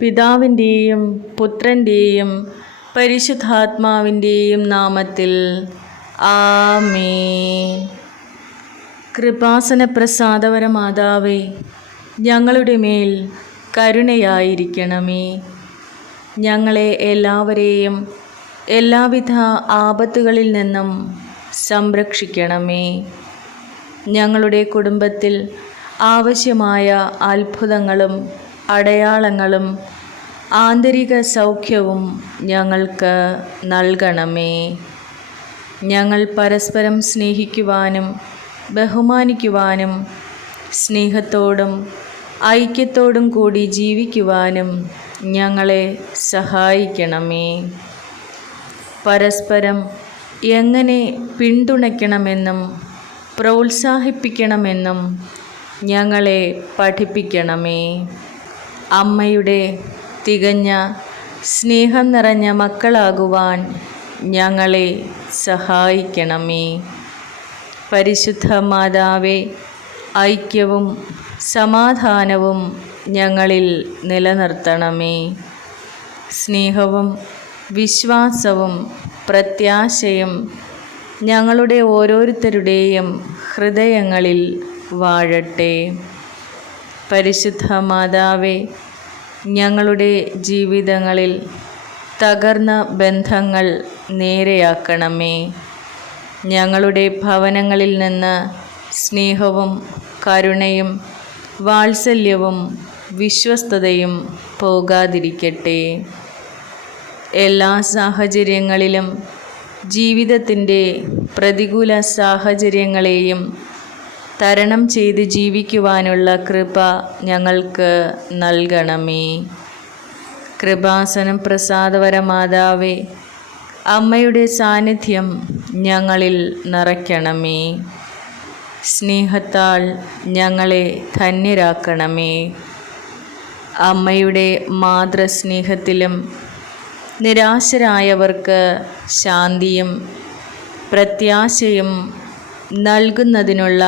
പിതാവിൻ്റെയും പുത്രൻ്റെയും പരിശുദ്ധാത്മാവിൻ്റെയും നാമത്തിൽ ആമേൻ. കൃപാസന പ്രസാദവര മാതാവേ, ഞങ്ങളുടെ മേൽ കരുണയായിരിക്കണമേ. ഞങ്ങളെ എല്ലാവരെയും എല്ലാവിധ ആപത്തുകളിൽ നിന്നും സംരക്ഷിക്കണമേ. ഞങ്ങളുടെ കുടുംബത്തിൽ ആവശ്യമായ അത്ഭുതങ്ങളും അടയാളങ്ങളും ആന്തരിക സൗഖ്യവും ഞങ്ങൾക്ക് നൽകണമേ. ഞങ്ങൾ പരസ്പരം സ്നേഹിക്കുവാനും ബഹുമാനിക്കുവാനും സ്നേഹത്തോടും ഐക്യത്തോടും കൂടി ജീവിക്കുവാനും ഞങ്ങളെ സഹായിക്കണമേ. പരസ്പരം എങ്ങനെ പിന്തുണയ്ക്കണമെന്നും പ്രോത്സാഹിപ്പിക്കണമെന്നും ഞങ്ങളെ പഠിപ്പിക്കണമേ. അമ്മയുടെ തികഞ്ഞ സ്നേഹം നിറഞ്ഞ മക്കളാകുവാൻ ഞങ്ങളെ സഹായിക്കണമേ. പരിശുദ്ധ മാതാവേ, ഐക്യവും സമാധാനവും ഞങ്ങളിൽ നിലനിർത്തണമേ. സ്നേഹവും വിശ്വാസവും പ്രത്യാശയും ഞങ്ങളുടെ ഓരോരുത്തരുടെയും ഹൃദയങ്ങളിൽ വാഴട്ടെ. പരിശുദ്ധ മാതാവേ, ഞങ്ങളുടെ ജീവിതങ്ങളിൽ തകർന്ന ബന്ധങ്ങൾ നേരെയാക്കണമേ. ഞങ്ങളുടെ ഭവനങ്ങളിൽ നിന്ന് സ്നേഹവും കരുണയും വാത്സല്യവും വിശ്വസ്തതയും പോകാതിരിക്കട്ടെ. എല്ലാ സാഹചര്യങ്ങളിലും ജീവിതത്തിൻ്റെ പ്രതികൂല സാഹചര്യങ്ങളെയും തരണം ചെയ്ത് ജീവിക്കുവാനുള്ള കൃപ ഞങ്ങൾക്ക് നൽകണമേ. കൃപാസനം പ്രസാദവര മാതാവേ, അമ്മയുടെ സാന്നിധ്യം ഞങ്ങളിൽ നിറയ്ക്കണമേ. സ്നേഹത്താൽ ഞങ്ങളെ ധന്യരാക്കണമേ. അമ്മയുടെ മാതൃസ്നേഹത്തിലും നിരാശരായവർക്ക് ശാന്തിയും പ്രത്യാശയും നൽകുന്നതിനുള്ള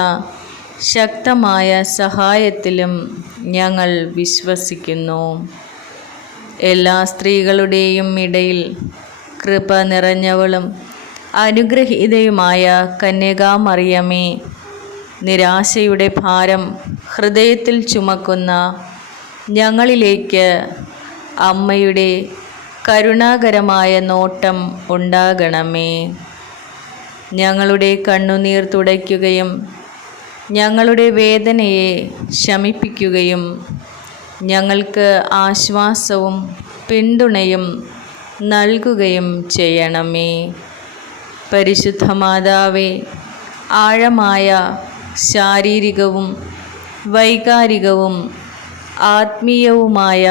ശക്തമായ സഹായത്തിലും ഞങ്ങൾ വിശ്വസിക്കുന്നു. എല്ലാ സ്ത്രീകളുടെയും ഇടയിൽ കൃപ നിറഞ്ഞവളും അനുഗ്രഹീതയുമായ കന്യകാമറിയമേ, നിരാശയുടെ ഭാരം ഹൃദയത്തിൽ ചുമക്കുന്ന ഞങ്ങളിലേക്ക് അമ്മയുടെ കരുണാകരമായ നോട്ടം ഉണ്ടാകണമേ. ഞങ്ങളുടെ കണ്ണുനീർ തുടയ്ക്കുകയും ഞങ്ങളുടെ വേദനയെ ശമിപ്പിക്കുകയും ഞങ്ങൾക്ക് ആശ്വാസവും പിന്തുണയും നൽകുകയും ചെയ്യണമേ. പരിശുദ്ധ മാതാവേ, ആഴമായ ശാരീരികവും വൈകാരികവും ആത്മീയവുമായ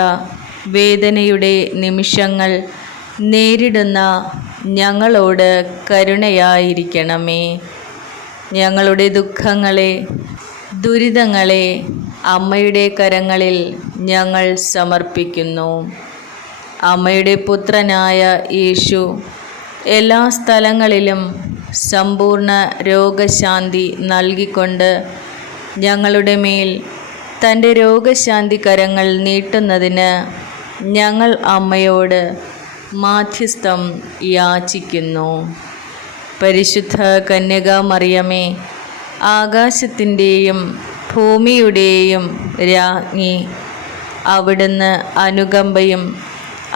വേദനയുടെ നിമിഷങ്ങൾ നേരിടുന്ന ഞങ്ങളോട് കരുണയായിരിക്കണമേ. ഞങ്ങളുടെ ദുഃഖങ്ങളെ ദുരിതങ്ങളെ അമ്മയുടെ കരങ്ങളിൽ ഞങ്ങൾ സമർപ്പിക്കുന്നു. അമ്മയുടെ പുത്രനായ യേശു എല്ലാ സ്ഥലങ്ങളിലും സമ്പൂർണ്ണ രോഗശാന്തി നൽകിക്കൊണ്ട് ഞങ്ങളുടെ മേൽ തൻ്റെ രോഗശാന്തി കരങ്ങൾ നീട്ടുന്നതിന് ഞങ്ങൾ അമ്മയോട് മാധ്യസ്ഥം യാചിക്കുന്നു. പരിശുദ്ധ കന്യകാമറിയമേ, ആകാശത്തിൻ്റെയും ഭൂമിയുടെയും രാജ്ഞി, അവിടുന്ന് അനുകമ്പയും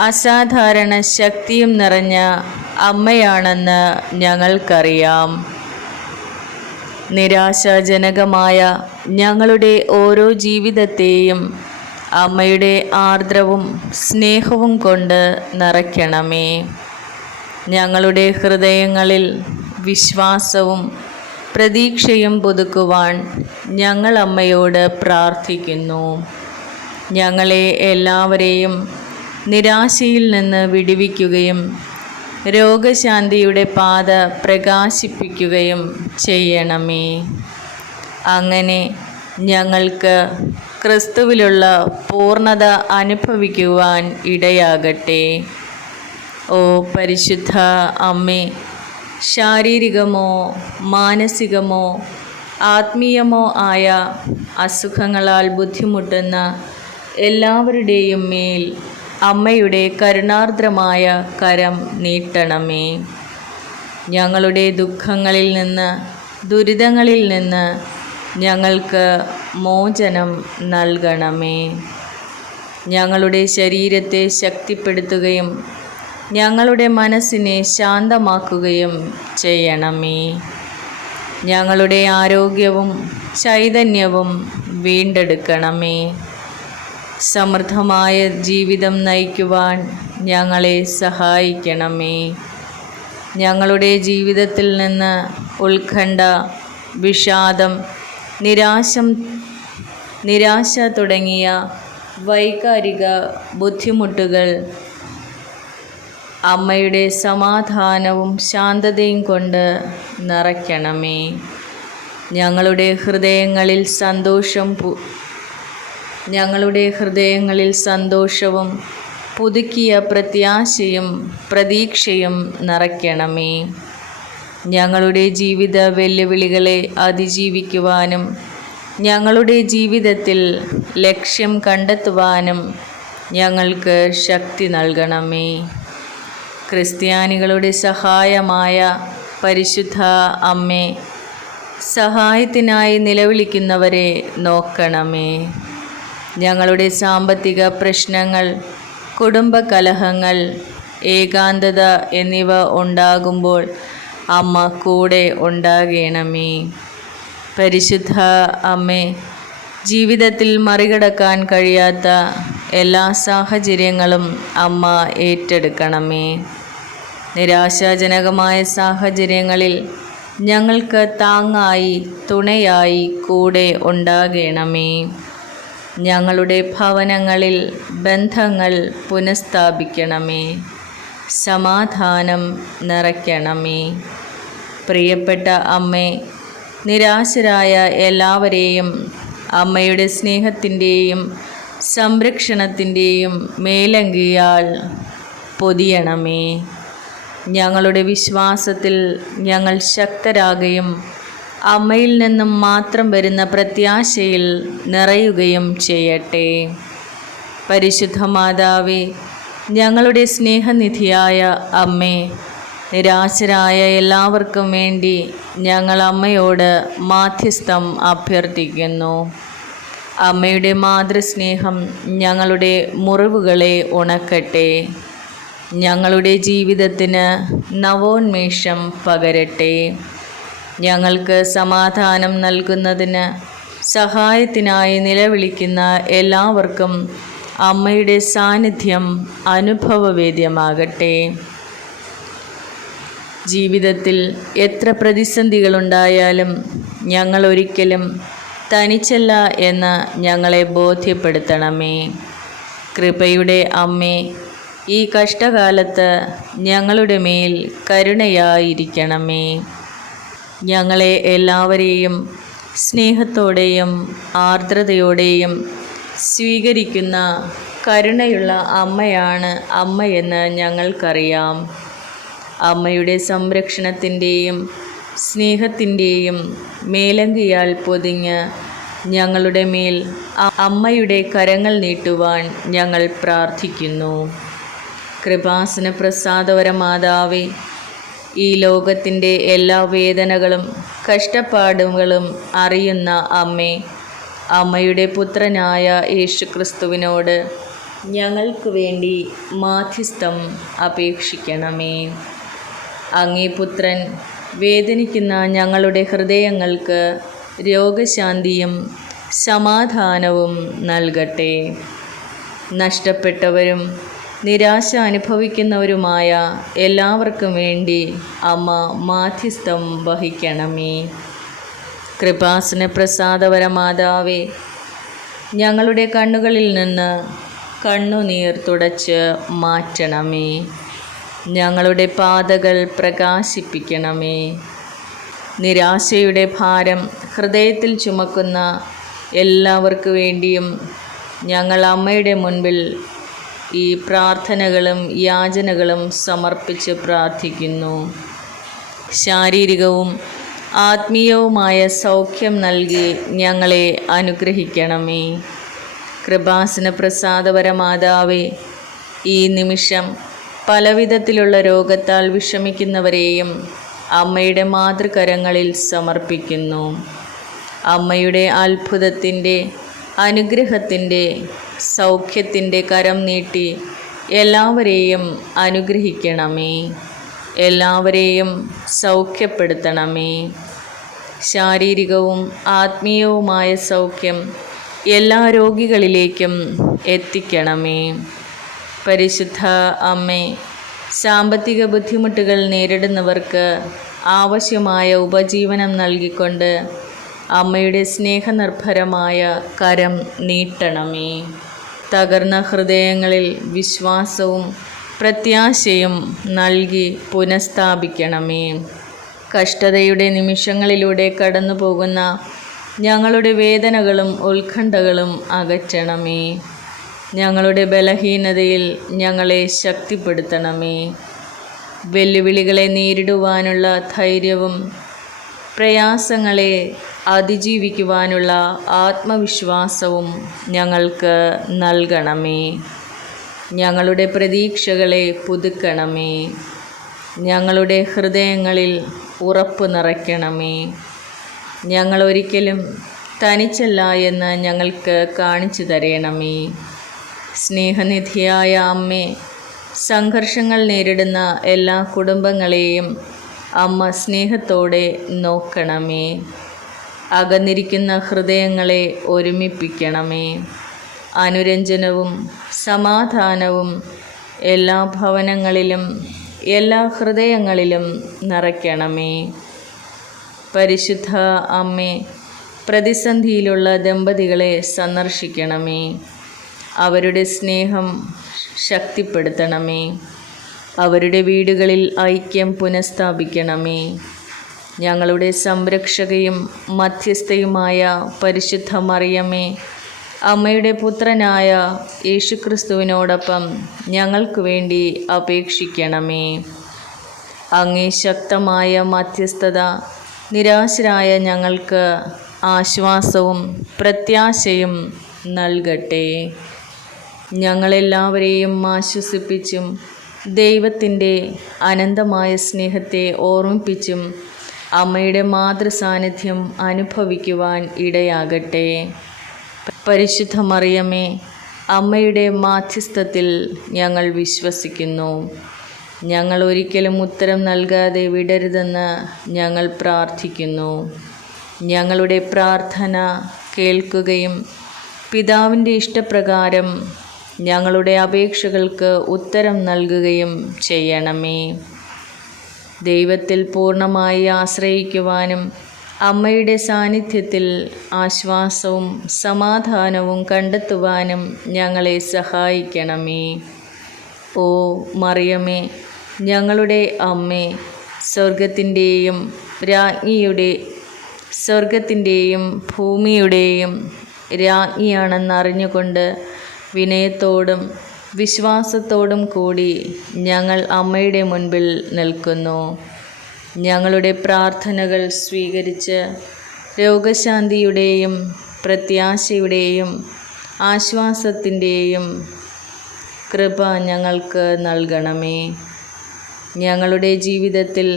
അസാധാരണ ശക്തിയും നിറഞ്ഞ അമ്മയാണെന്ന് ഞങ്ങൾക്കറിയാം. നിരാശാജനകമായ ഞങ്ങളുടെ ഓരോ ജീവിതത്തെയും അമ്മയുടെ ആർദ്രവും സ്നേഹവും കൊണ്ട് നിറയ്ക്കണമേ. ഞങ്ങളുടെ ഹൃദയങ്ങളിൽ വിശ്വാസവും പ്രതീക്ഷയും പുതുക്കുവാൻ ഞങ്ങൾ അമ്മയോട് പ്രാർത്ഥിക്കുന്നു. ഞങ്ങളെ എല്ലാവരെയും നിരാശയിൽ നിന്ന് വിടുവിക്കുകയും രോഗശാന്തിയുടെ പാത പ്രകാശിപ്പിക്കുകയും ചെയ്യണമേ. അങ്ങനെ ഞങ്ങൾക്ക് ക്രിസ്തുവിലുള്ള പൂർണ്ണത അനുഭവിക്കുവാൻ ഇടയാകട്ടെ. ഓ പരിശുദ്ധ അമ്മേ, ശാരീരികമോ മാനസികമോ ആത്മീയമോ ആയ അസുഖങ്ങളാൽ ബുദ്ധിമുട്ടുന്ന എല്ലാവരുടെയും മേൽ അമ്മയുടെ കരുണാർദ്രമായ കരം നീട്ടണമേ. ഞങ്ങളുടെ ദുഃഖങ്ങളിൽ നിന്ന്, ദുരിതങ്ങളിൽ നിന്ന് ഞങ്ങൾക്ക് മോചനം നൽകണമേ. ഞങ്ങളുടെ ശരീരത്തെ ശക്തിപ്പെടുത്തുകയും ഞങ്ങളുടെ മനസ്സിനെ ശാന്തമാക്കുകയും ചെയ്യണമേ. ഞങ്ങളുടെ ആരോഗ്യവും ചൈതന്യവും വീണ്ടെടുക്കണമേ. സമൃദ്ധമായ ജീവിതം നയിക്കുവാൻ ഞങ്ങളെ സഹായിക്കണമേ. ഞങ്ങളുടെ ജീവിതത്തിൽ നിന്ന് ഉത്കണ്ഠ, വിഷാദം, നിരാശ തുടങ്ങിയ വൈകാരിക ബുദ്ധിമുട്ടുകൾ അമ്മയുടെ സമാധാനവും ശാന്തതയും കൊണ്ട് നിറയ്ക്കണമേ. ഞങ്ങളുടെ ഹൃദയങ്ങളിൽ സന്തോഷവും പുതുക്കിയ പ്രത്യാശയും പ്രതീക്ഷയും നിറയ്ക്കണമേ. ഞങ്ങളുടെ ജീവിത വെല്ലുവിളികളെ അതിജീവിക്കുവാനും ഞങ്ങളുടെ ജീവിതത്തിൽ ലക്ഷ്യം കണ്ടെത്തുവാനും ഞങ്ങൾക്ക് ശക്തി നൽകണമേ. ക്രിസ്ത്യാനികളുടെ സഹായമായ പരിശുദ്ധ അമ്മേ, സഹായത്തിനായി നിലവിളിക്കുന്നവരെ നോക്കണമേ. ഞങ്ങളുടെ സാമ്പത്തിക പ്രശ്നങ്ങൾ, കുടുംബ കലഹങ്ങൾ, ഏകാന്തത എന്നിവ ഉണ്ടാകുമ്പോൾ അമ്മ കൂടെ ഉണ്ടാകണമേ. പരിശുദ്ധ അമ്മേ, ജീവിതത്തിൽ മറികടക്കാൻ കഴിയാത്ത എല്ലാ സാഹചര്യങ്ങളും അമ്മ ഏറ്റെടുക്കണമേ. നിരാശാജനകമായ സാഹചര്യങ്ങളിൽ ഞങ്ങൾക്ക് താങ്ങായി, തുണയായി കൂടെ ഉണ്ടാകണമേ. ഞങ്ങളുടെ ഭവനങ്ങളിൽ ബന്ധങ്ങൾ പുനഃസ്ഥാപിക്കണമേ. സമാധാനം നിറയ്ക്കണമേ. പ്രിയപ്പെട്ട അമ്മേ, നിരാശരായ എല്ലാവരെയും അമ്മയുടെ സ്നേഹത്തിൻ്റെയും സംരക്ഷണത്തിൻ്റെയും മേലങ്കിയാൽ പൊതിയണമേ. ഞങ്ങളുടെ വിശ്വാസത്തിൽ ഞങ്ങൾ ശക്തരാകുകയും അമ്മയിൽ നിന്നും മാത്രം വരുന്ന പ്രത്യാശയിൽ നിറയുകയും ചെയ്യട്ടെ. പരിശുദ്ധ മാതാവേ, ഞങ്ങളുടെ സ്നേഹനിധിയായ അമ്മേ, നിരാശരായ എല്ലാവർക്കും വേണ്ടി ഞങ്ങൾ അമ്മയോട് മാധ്യസ്ഥം അഭ്യർത്ഥിക്കുന്നു. അമ്മയുടെ മാതൃസ്നേഹം ഞങ്ങളുടെ മുറിവുകളെ ഉണക്കട്ടെ. ഞങ്ങളുടെ ജീവിതത്തിന് നവോന്മേഷം പകരട്ടെ. ഞങ്ങൾക്ക് സമാധാനം നൽകുന്നതിന് സഹായത്തിനായി നിലവിളിക്കുന്ന എല്ലാവർക്കും അമ്മയുടെ സാന്നിധ്യം അനുഭവവേദ്യമാകട്ടെ. ജീവിതത്തിൽ എത്ര പ്രതിസന്ധികളുണ്ടായാലും ഞങ്ങൾ ഒരിക്കലും തനിച്ചല്ല എന്ന് ഞങ്ങളെ ബോധ്യപ്പെടുത്തണമേ. കൃപയുടെ അമ്മേ, ഈ കഷ്ടകാലത്ത് ഞങ്ങളുടെ മേൽ കരുണയായിരിക്കണമേ. ഞങ്ങളെ എല്ലാവരെയും സ്നേഹത്തോടെയും ആർദ്രതയോടെയും സ്വീകരിക്കുന്ന കരുണയുള്ള അമ്മയാണ് അമ്മയെന്ന് ഞങ്ങൾക്കറിയാം. അമ്മയുടെ സംരക്ഷണത്തിൻ്റെയും സ്നേഹത്തിൻ്റെയും മേലങ്കിയാൽ പൊതിഞ്ഞ് ഞങ്ങളുടെ മേൽ അമ്മയുടെ കരങ്ങൾ നീട്ടുവാൻ ഞങ്ങൾ പ്രാർത്ഥിക്കുന്നു. കൃപാസന പ്രസാദവര മാതാവേ, ഈ ലോകത്തിൻ്റെ എല്ലാ വേദനകളും കഷ്ടപ്പാടുകളും അറിയുന്ന അമ്മേ, അമ്മയുടെ പുത്രനായ യേശുക്രിസ്തുവിനോട് ഞങ്ങൾക്ക് വേണ്ടി മാധ്യസ്ഥം അപേക്ഷിക്കണമേ. അങ്ങേ പുത്രൻ വേദനിക്കുന്ന ഞങ്ങളുടെ ഹൃദയങ്ങൾക്ക് രോഗശാന്തിയും സമാധാനവും നൽകട്ടെ. നഷ്ടപ്പെട്ടവരും നിരാശ അനുഭവിക്കുന്നവരുമായ എല്ലാവർക്കും വേണ്ടി അമ്മ മാധ്യസ്ഥം വഹിക്കണമേ. കൃപാസന പ്രസാദവര മാതാവേ, ഞങ്ങളുടെ കണ്ണുകളിൽ നിന്ന് കണ്ണുനീർ തുടച്ച് മാറ്റണമേ. ഞങ്ങളുടെ പാതകൾ പ്രകാശിപ്പിക്കണമേ. നിരാശയുടെ ഭാരം ഹൃദയത്തിൽ ചുമക്കുന്ന എല്ലാവർക്കു വേണ്ടിയും ഞങ്ങൾ അമ്മയുടെ മുൻപിൽ ഈ പ്രാർത്ഥനകളും യാചനകളും സമർപ്പിച്ച് പ്രാർത്ഥിക്കുന്നു. ശാരീരികവും ആത്മീയവുമായ സൗഖ്യം നൽകി ഞങ്ങളെ അനുഗ്രഹിക്കണമേ. കൃപാസന പ്രസാദവര മാതാവേ, ഈ നിമിഷം പലവിധത്തിലുള്ള രോഗത്താൽ വിഷമിക്കുന്നവരെയും അമ്മയുടെ മാതൃകരങ്ങളിൽ സമർപ്പിക്കുന്നു. അമ്മയുടെ അത്ഭുതത്തിൻ്റെ, അനുഗ്രഹത്തിൻ്റെ, സൗഖ്യത്തിൻ്റെ കരം നീട്ടി എല്ലാവരെയും അനുഗ്രഹിക്കണമേ. എല്ലാവരെയും സൗഖ്യപ്പെടുത്തണമേ. ശാരീരികവും ആത്മീയവുമായ സൗഖ്യം എല്ലാ രോഗികളിലേക്കും എത്തിക്കണമേ. പരിശുദ്ധ അമ്മേ, സാമ്പത്തിക ബുദ്ധിമുട്ടുകൾ നേരിടുന്നവർക്ക് ആവശ്യമായ ഉപജീവനം നൽകിക്കൊണ്ട് അമ്മയുടെ സ്നേഹനിർഭരമായ കരം നീട്ടണമേ. തകർന്ന ഹൃദയങ്ങളിൽ വിശ്വാസവും പ്രത്യാശയും നൽകി പുനഃസ്ഥാപിക്കണമേ. കഷ്ടതയുടെ നിമിഷങ്ങളിലൂടെ കടന്നു പോകുന്ന ഞങ്ങളുടെ വേദനകളും ഉത്കണ്ഠകളും അകറ്റണമേ. ഞങ്ങളുടെ ബലഹീനതയിൽ ഞങ്ങളെ ശക്തിപ്പെടുത്തണമേ. വെല്ലുവിളികളെ നേരിടുവാനുള്ള ധൈര്യവും പ്രയാസങ്ങളെ അതിജീവിക്കുവാനുള്ള ആത്മവിശ്വാസവും ഞങ്ങൾക്ക് നൽകണമേ. ഞങ്ങളുടെ പ്രതീക്ഷകളെ പുതുക്കണമേ. ഞങ്ങളുടെ ഹൃദയങ്ങളിൽ ഉറപ്പ് നിറയ്ക്കണമേ. ഞങ്ങളൊരിക്കലും തനിച്ചല്ല എന്ന് ഞങ്ങൾക്ക് കാണിച്ചു തരണമേ. സ്നേഹനിധിയായ അമ്മേ, സംഘർഷങ്ങൾ നേരിടുന്ന എല്ലാ കുടുംബങ്ങളെയും അമ്മ സ്നേഹത്തോടെ നോക്കണമേ. അകന്നിരിക്കുന്ന ഹൃദയങ്ങളെ ഒരുമിപ്പിക്കണമേ. അനുരഞ്ജനവും സമാധാനവും എല്ലാ ഭവനങ്ങളിലും എല്ലാ ഹൃദയങ്ങളിലും നിറയ്ക്കണമേ. പരിശുദ്ധ അമ്മേ, പ്രതിസന്ധിയിലുള്ള ദമ്പതികളെ സന്ദർശിക്കണമേ. അവരുടെ സ്നേഹം ശക്തിപ്പെടുത്തണമേ. അവരുടെ വീടുകളിൽ ഐക്യം പുനഃസ്ഥാപിക്കണമേ. ഞങ്ങളുടെ സംരക്ഷകയും മധ്യസ്ഥയുമായ പരിശുദ്ധ മറിയമേ, അമ്മയുടെ പുത്രനായ യേശുക്രിസ്തുവിനോടൊപ്പം ഞങ്ങൾക്ക് വേണ്ടി അപേക്ഷിക്കണമേ. അങ്ങേ ശക്തമായ മധ്യസ്ഥത നിരാശരായ ഞങ്ങൾക്ക് ആശ്വാസവും പ്രത്യാശയും നൽകട്ടെ. ഞങ്ങളെല്ലാവരെയും ആശ്വസിപ്പിച്ചും ദൈവത്തിൻ്റെ അനന്തമായ സ്നേഹത്തെ ഓർമ്മിപ്പിച്ചും അമ്മയുടെ മാതൃസാന്നിധ്യം അനുഭവിക്കുവാൻ ഇടയാകട്ടെ. പരിശുദ്ധ മറിയമേ, അമ്മയുടെ മാധ്യസ്ഥത്തിൽ ഞങ്ങൾ വിശ്വസിക്കുന്നു. ഞങ്ങൾ ഒരിക്കലും ഉത്തരം നൽകാതെ വിടരുതെന്ന് ഞങ്ങൾ പ്രാർത്ഥിക്കുന്നു. ഞങ്ങളുടെ പ്രാർത്ഥന കേൾക്കുകയും പിതാവിൻ്റെ ഇഷ്ടപ്രകാരം ഞങ്ങളുടെ അപേക്ഷകൾക്ക് ഉത്തരം നൽകുകയും ചെയ്യണമേ. ദൈവത്തിൽ പൂർണ്ണമായി ആശ്രയിക്കുവാനും അമ്മയുടെ സാന്നിധ്യത്തിൽ ആശ്വാസവും സമാധാനവും കണ്ടെത്തുവാനും ഞങ്ങളെ സഹായിക്കണമേ. ഓ മറിയമേ, ഞങ്ങളുടെ അമ്മേ, സ്വർഗത്തിൻ്റെയും ഭൂമിയുടെയും രാജ്ഞിയാണെന്നറിഞ്ഞുകൊണ്ട് വിനയത്തോടും വിശ്വാസത്തോടും കൂടി ഞങ്ങൾ അമ്മയുടെ മുൻപിൽ നിൽക്കുന്നു. ഞങ്ങളുടെ പ്രാർത്ഥനകൾ സ്വീകരിച്ച് രോഗശാന്തിയുടെയും പ്രത്യാശയുടെയും ആശ്വാസത്തിൻ്റെയും കൃപ ഞങ്ങൾക്ക് നൽകണമേ. ഞങ്ങളുടെ ജീവിതത്തിൽ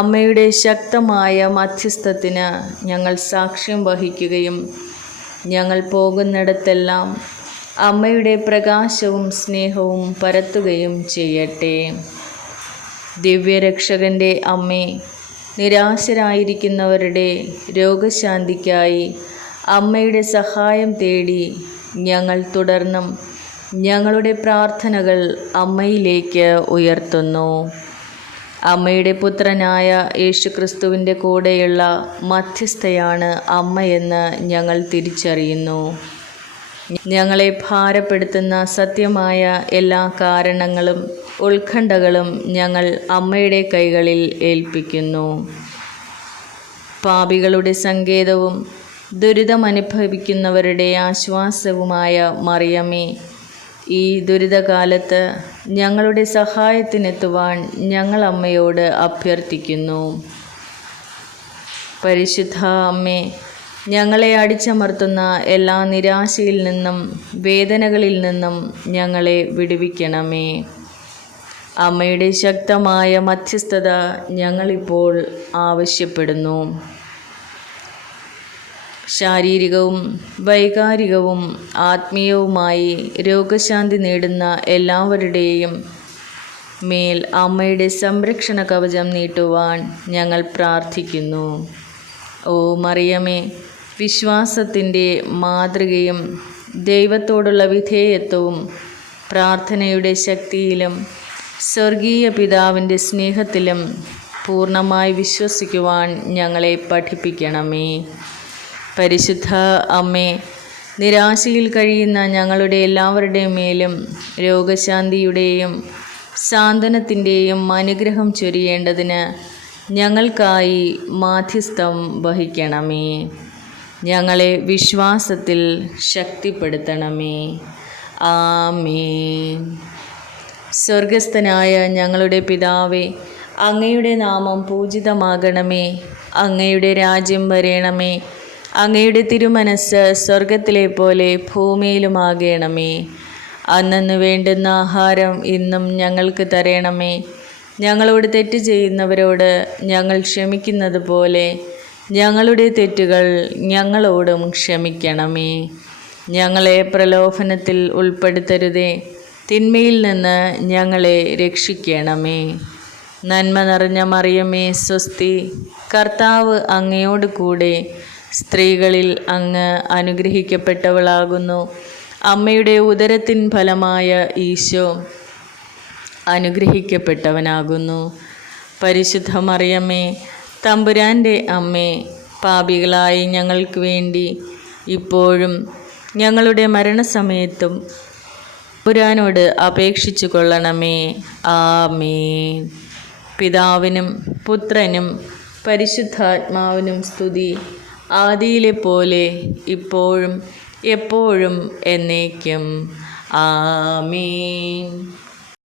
അമ്മയുടെ ശക്തമായ മധ്യസ്ഥത്തിന് ഞങ്ങൾ സാക്ഷ്യം വഹിക്കുകയും ഞങ്ങൾ പോകുന്നിടത്തെല്ലാം അമ്മയുടെ പ്രകാശവും സ്നേഹവും പരത്തുകയും ചെയ്യട്ടെ. ദിവ്യരക്ഷകൻ്റെ അമ്മേ, നിരാശരായിരിക്കുന്നവരുടെ രോഗശാന്തിക്കായി അമ്മയുടെ സഹായം തേടി ഞങ്ങൾ തുടർന്നും ഞങ്ങളുടെ പ്രാർത്ഥനകൾ അമ്മയിലേക്ക് ഉയർത്തുന്നു. അമ്മയുടെ പുത്രനായ യേശുക്രിസ്തുവിൻ്റെ കൂടെയുള്ള മധ്യസ്ഥയാണ് അമ്മയെന്ന് ഞങ്ങൾ തിരിച്ചറിയുന്നു. ഞങ്ങളെ ഭാരപ്പെടുത്തുന്ന സത്യമായ എല്ലാ കാരണങ്ങളും ഉത്കണ്ഠകളും ഞങ്ങൾ അമ്മയുടെ കൈകളിൽ ഏൽപ്പിക്കുന്നു. പാപികളുടെ സങ്കേതവും ദുരിതമനുഭവിക്കുന്നവരുടെ ആശ്വാസവുമായ മറിയമേ, ഈ ദുരിതകാലത്ത് ഞങ്ങളുടെ സഹായത്തിനെത്തുവാൻ ഞങ്ങൾ അമ്മയോട് അഭ്യർത്ഥിക്കുന്നു. പരിശുദ്ധ അമ്മേ, ഞങ്ങളെ അടിച്ചമർത്തുന്ന എല്ലാ നിരാശയിൽ നിന്നും വേദനകളിൽ നിന്നും ഞങ്ങളെ വിടുവിക്കണമേ. അമ്മയുടെ ശക്തമായ മധ്യസ്ഥത ഞങ്ങളിപ്പോൾ ആവശ്യപ്പെടുന്നു. ശാരീരികവും വൈകാരികവും ആത്മീയവുമായി രോഗശാന്തി നേടുന്ന എല്ലാവരുടെയും മേൽ അമ്മയുടെ സംരക്ഷണ കവചം നീട്ടുവാൻ ഞങ്ങൾ പ്രാർത്ഥിക്കുന്നു. ഓ മറിയമേ, വിശ്വാസത്തിൻ്റെ മാതൃകയും ദൈവത്തോടുള്ള വിധേയത്വവും പ്രാർത്ഥനയുടെ ശക്തിയിലും സ്വർഗീയ പിതാവിൻ്റെ സ്നേഹത്തിലും പൂർണ്ണമായി വിശ്വസിക്കുവാൻ ഞങ്ങളെ പഠിപ്പിക്കണമേ. പരിശുദ്ധ അമ്മേ, നിരാശയിൽ കഴിയുന്ന ഞങ്ങളുടെ എല്ലാവരുടെയും മേലും രോഗശാന്തിയുടെയും സാന്ത്വനത്തിൻ്റെയും അനുഗ്രഹം ചൊരിയേണ്ടതിന് ഞങ്ങൾക്കായി മാധ്യസ്ഥം വഹിക്കണമേ. ഞങ്ങളെ വിശ്വാസത്തിൽ ശക്തിപ്പെടുത്തണമേ. ആമേൻ. സ്വർഗസ്ഥനായ ഞങ്ങളുടെ പിതാവേ, അങ്ങയുടെ നാമം പൂജിതമാകണമേ. അങ്ങയുടെ രാജ്യം വരേണമേ. അങ്ങയുടെ തിരുമനസ്സ് സ്വർഗത്തിലെ പോലെ ഭൂമിയിലുമാകണമേ. അന്നന്ന് വേണ്ടുന്ന ആഹാരം ഇന്നും ഞങ്ങൾക്ക് തരണമേ. ഞങ്ങളോട് തെറ്റ് ചെയ്യുന്നവരോട് ഞങ്ങൾ ക്ഷമിക്കുന്നത് പോലെ ഞങ്ങളുടെ തെറ്റുകൾ ഞങ്ങളോടും ക്ഷമിക്കണമേ. ഞങ്ങളെ പ്രലോഭനത്തിൽ ഉൾപ്പെടുത്തരുതേ, തിന്മയിൽ നിന്ന് ഞങ്ങളെ രക്ഷിക്കണമേ. നന്മ നിറഞ്ഞ മറിയമേ സ്വസ്തി, കർത്താവ് അങ്ങയോട് കൂടെ സ്ത്രീകളിൽ അങ്ങ് അനുഗ്രഹിക്കപ്പെട്ടവളാകുന്നു. അമ്മയുടെ ഉദരത്തിൻ ഫലമായ ഈശോ അനുഗ്രഹിക്കപ്പെട്ടവനാകുന്നു. പരിശുദ്ധ മറിയമ്മേ, തമ്പുരാൻ്റെ അമ്മേ, പാപികളായി ഞങ്ങൾക്ക് വേണ്ടി ഇപ്പോഴും ഞങ്ങളുടെ മരണസമയത്തും തമ്പുരാനോട് അപേക്ഷിച്ചു കൊള്ളണമേ. ആമേൻ. പിതാവിനും പുത്രനും പരിശുദ്ധാത്മാവിനും സ്തുതി, ആദിയിലെ പോലെ ഇപ്പോഴും എപ്പോഴും എന്നേക്കും. ആമേൻ.